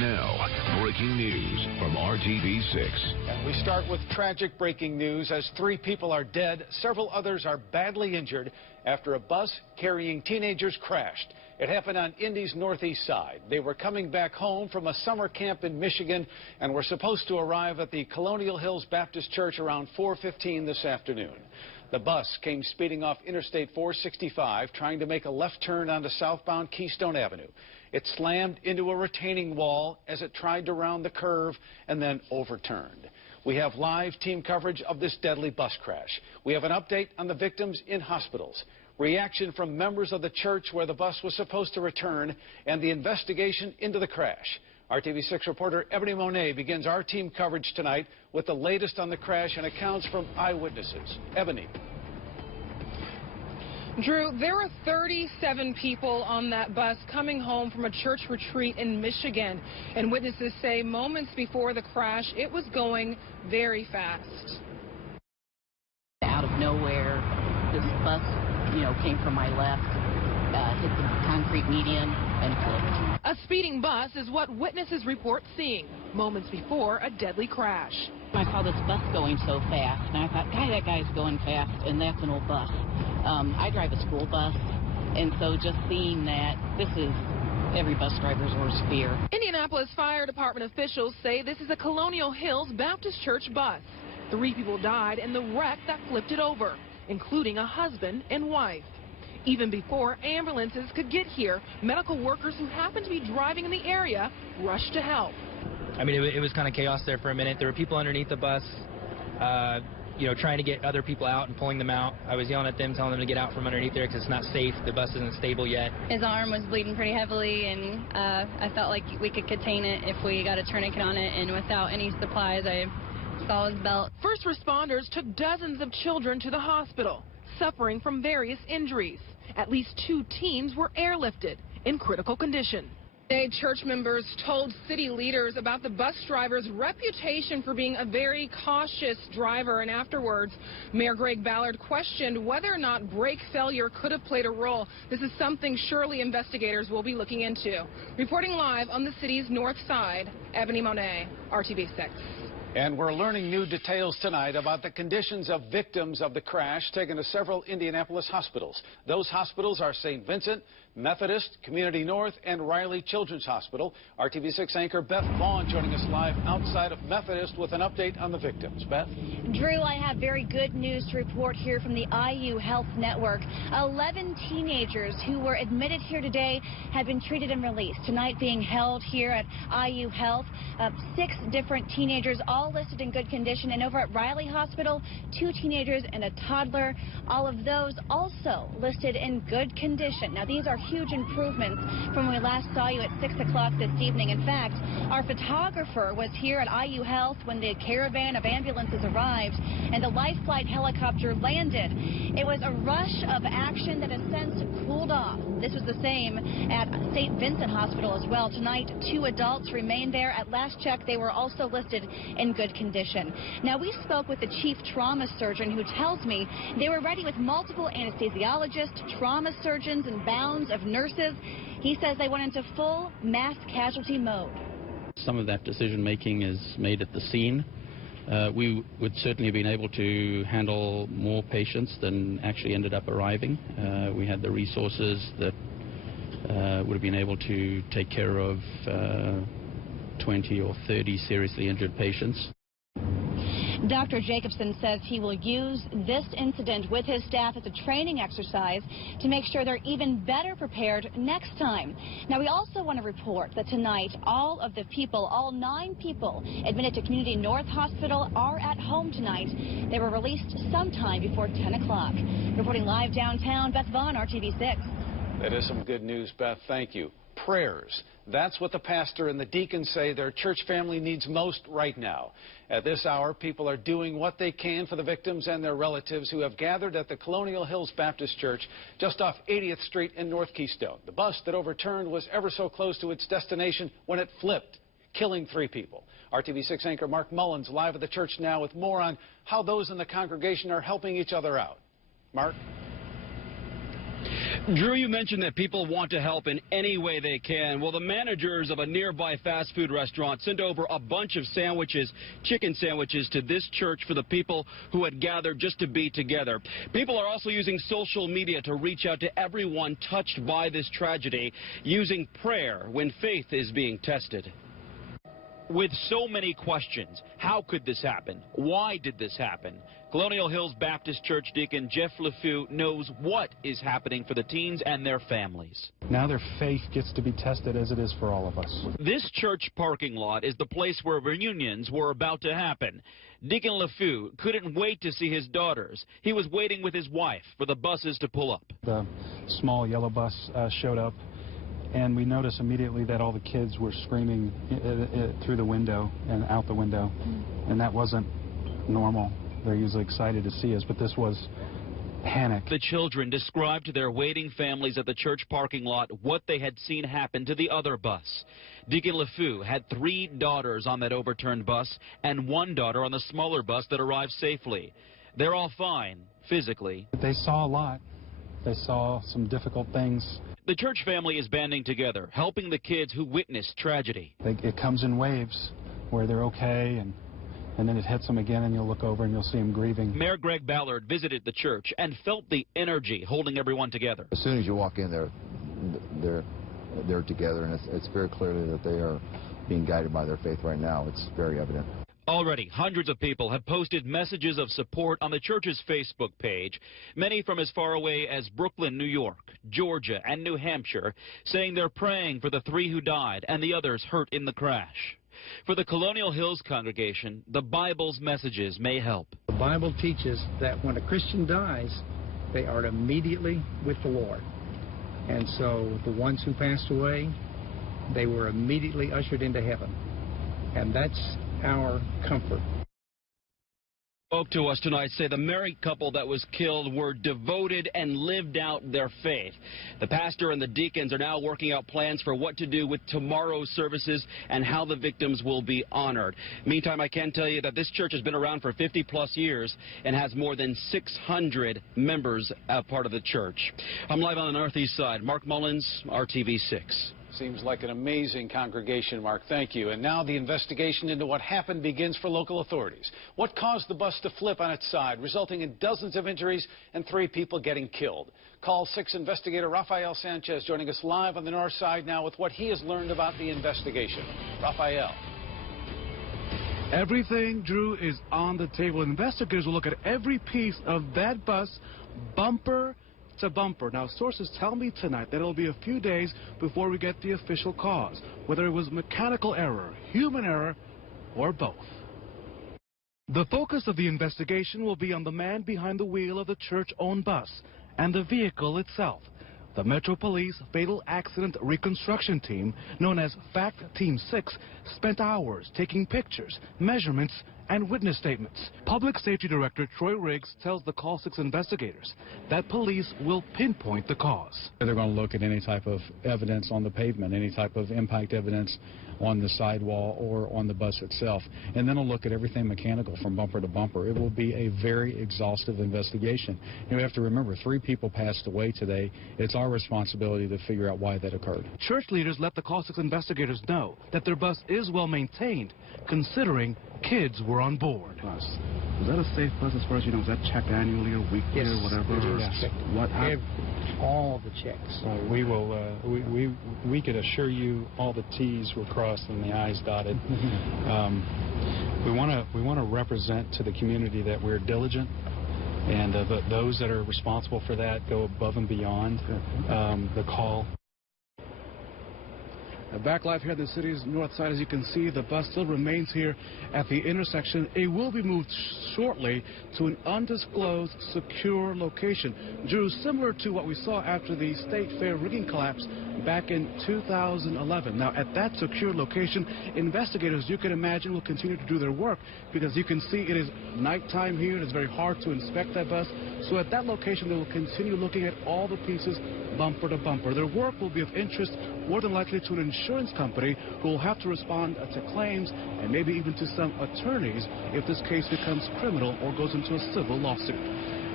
Now, breaking news from RTV6. And we start with tragic breaking news as 3 people are dead. Several others are badly injured after a bus carrying teenagers crashed. It happened on Indy's northeast side. They were coming back home from a summer camp in Michigan and were supposed to arrive at the Colonial Hills Baptist Church around 4:15 this afternoon. The bus came speeding off Interstate 465, trying to make a left turn onto southbound Keystone Avenue. It slammed into a retaining wall as it tried to round the curve and then overturned. We have live team coverage of this deadly bus crash. We have an update on the victims in hospitals, reaction from members of the church where the bus was supposed to return, and the investigation into the crash. RTV6 reporter Ebony Monet begins our team coverage tonight with the latest on the crash and accounts from eyewitnesses. Ebony. Drew, there were 37 people on that bus coming home from a church retreat in Michigan, and witnesses say moments before the crash, it was going very fast. Out of nowhere, this bus, came from my left, hit the concrete median, and flipped. A speeding bus is what witnesses report seeing moments before a deadly crash. I saw this bus going so fast, and I thought, that guy's going fast, and that's an old bus. I drive a school bus, and so just seeing that, this is every bus driver's worst fear. Indianapolis Fire Department officials say this is a Colonial Hills Baptist Church bus. 3 people died in the wreck that flipped it over, including a husband and wife. Even before ambulances could get here, medical workers who happened to be driving in the area rushed to help. I mean, it was kind of chaos there for a minute. There were people underneath the bus, trying to get other people out and pulling them out. I was yelling at them, telling them to get out from underneath there because it's not safe. The bus isn't stable yet. His arm was bleeding pretty heavily, and I felt like we could contain it if we got a tourniquet on it, and without any supplies, I saw his belt. First responders took dozens of children to the hospital, suffering from various injuries. At least 2 teens were airlifted in critical condition. Today, church members told city leaders about the bus driver's reputation for being a very cautious driver, and afterwards, Mayor Greg Ballard questioned whether or not brake failure could have played a role. This is something surely investigators will be looking into. Reporting live on the city's north side, Ebony Monet, RTV6. And we're learning new details tonight about the conditions of victims of the crash taken to several Indianapolis hospitals. Those hospitals are St. Vincent, Methodist, Community North, and Riley Children's Hospital. RTV6 anchor Beth Vaughn joining us live outside of Methodist with an update on the victims. Beth? Drew, I have very good news to report here from the IU Health Network. 11 teenagers who were admitted here today have been treated and released. Tonight being held here at IU Health. 6 different teenagers, all listed in good condition. And over at Riley Hospital, 2 teenagers and a toddler. All of those also listed in good condition. Now, these are huge improvements from when we last saw you at 6 o'clock this evening. In fact, our photographer was here at IU Health when the caravan of ambulances arrived and the life flight helicopter landed. It was a rush of action that has since cooled off. This was the same at St. Vincent Hospital as well. Tonight, 2 adults remain there. At last check, they were also listed in good condition. Now, we spoke with the chief trauma surgeon who tells me they were ready with multiple anesthesiologists, trauma surgeons, and bounds of nurses. He says they went into full mass casualty mode. Some of that decision making is made at the scene. We would certainly have been able to handle more patients than actually ended up arriving. We had the resources that would have been able to take care of 20 or 30 seriously injured patients. Dr. Jacobson says he will use this incident with his staff as a training exercise to make sure they're even better prepared next time. Now, we also want to report that tonight, all 9 people admitted to Community North Hospital are at home tonight. They were released sometime before 10 o'clock. Reporting live downtown, Beth Vaughn, RTV6. That is some good news, Beth. Thank you. Prayers. That's what the pastor and the deacons say their church family needs most right now. At this hour, people are doing what they can for the victims and their relatives who have gathered at the Colonial Hills Baptist Church just off 80th Street in North Keystone. The bus that overturned was ever so close to its destination when it flipped, killing 3 people. RTV6 anchor Mark Mullins live at the church now with more on how those in the congregation are helping each other out. Mark? Drew, you mentioned that people want to help in any way they can. Well, the managers of a nearby fast food restaurant sent over a bunch of sandwiches, chicken sandwiches, to this church for the people who had gathered just to be together. People are also using social media to reach out to everyone touched by this tragedy, using prayer when faith is being tested. With so many questions, how could this happen? Why did this happen? Colonial Hills Baptist Church Deacon Jeff LeFou knows what is happening for the teens and their families. Now their faith gets to be tested, as it is for all of us. This church parking lot is the place where reunions were about to happen. Deacon LeFou couldn't wait to see his daughters. He was waiting with his wife for the buses to pull up. The small yellow bus showed up, and we noticed immediately that all the kids were screaming through the window and out the window, and that wasn't normal. They're usually excited to see us, but this was panic. The children described to their waiting families at the church parking lot what they had seen happen to the other bus. Deacon LeFou had 3 daughters on that overturned bus and 1 daughter on the smaller bus that arrived safely. They're all fine, physically. They saw a lot. They saw some difficult things. The church family is banding together, helping the kids who witnessed tragedy. It comes in waves where they're okay, and then it hits them again, and you'll look over and you'll see them grieving. Mayor Greg Ballard visited the church and felt the energy holding everyone together. As soon as you walk in there, they're together, and it's very clearly that they are being guided by their faith right now. It's very evident. Already, hundreds of people have posted messages of support on the church's Facebook page, many from as far away as Brooklyn, New York, Georgia, and New Hampshire, saying they're praying for the 3 who died and the others hurt in the crash. For the Colonial Hills congregation, the Bible's messages may help. The Bible teaches that when a Christian dies, they are immediately with the Lord. And so the ones who passed away, they were immediately ushered into heaven. And that's our comfort. Spoke to us tonight say the married couple that was killed were devoted and lived out their faith. The pastor and the deacons are now working out plans for what to do with tomorrow's services and how the victims will be honored. Meantime, I can tell you that this church has been around for 50-plus years and has more than 600 members part of the church. I'm live on the Northeast Side. Mark Mullins, RTV6. Seems like an amazing congregation, Mark. Thank you. And now the investigation into what happened begins for local authorities. What caused the bus to flip on its side, resulting in dozens of injuries and 3 people getting killed? Call 6 investigator Rafael Sanchez joining us live on the north side now with what he has learned about the investigation. Rafael. Everything, Drew, is on the table. Investigators will look at every piece of that bus, bumper to bumper. Now, sources tell me tonight that it'll be a few days before we get the official cause, whether it was mechanical error, human error, or both. The focus of the investigation will be on the man behind the wheel of the church-owned bus and the vehicle itself. The Metro Police Fatal Accident Reconstruction Team, known as FACT Team 6, spent hours taking pictures, measurements, and witness statements. Public Safety Director Troy Riggs tells the Call 6 investigators that police will pinpoint the cause. They're going to look at any type of evidence on the pavement, any type of impact evidence on the sidewall or on the bus itself, and then they'll look at everything mechanical from bumper to bumper. It will be a very exhaustive investigation. You have to remember, 3 people passed away today. It's our responsibility to figure out why that occurred. Church leaders let the Call 6 investigators know that their bus is well maintained, considering kids were on board. Is that a safe bus as far as you know? Is that checked annually or weekly or whatever? Yes. What? All the checks. We will. We could assure you all the T's were crossed and the I's dotted. We want to represent to the community that we're diligent, and those that are responsible for that go above and beyond the call. Back live here on the city's north side, as you can see, the bus still remains here at the intersection. It will be moved shortly to an undisclosed secure location. Drew, similar to what we saw after the State Fair rigging collapse back in 2011. Now, at that secure location, investigators, you can imagine, will continue to do their work because you can see it is nighttime here. It is very hard to inspect that bus. So at that location, they will continue looking at all the pieces bumper to bumper. Their work will be of interest more than likely to an insurance company who will have to respond to claims and maybe even to some attorneys if this case becomes criminal or goes into a civil lawsuit.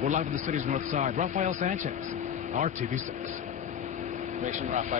We're live in the city's north side. Rafael Sanchez, RTV6. Mason Raphael.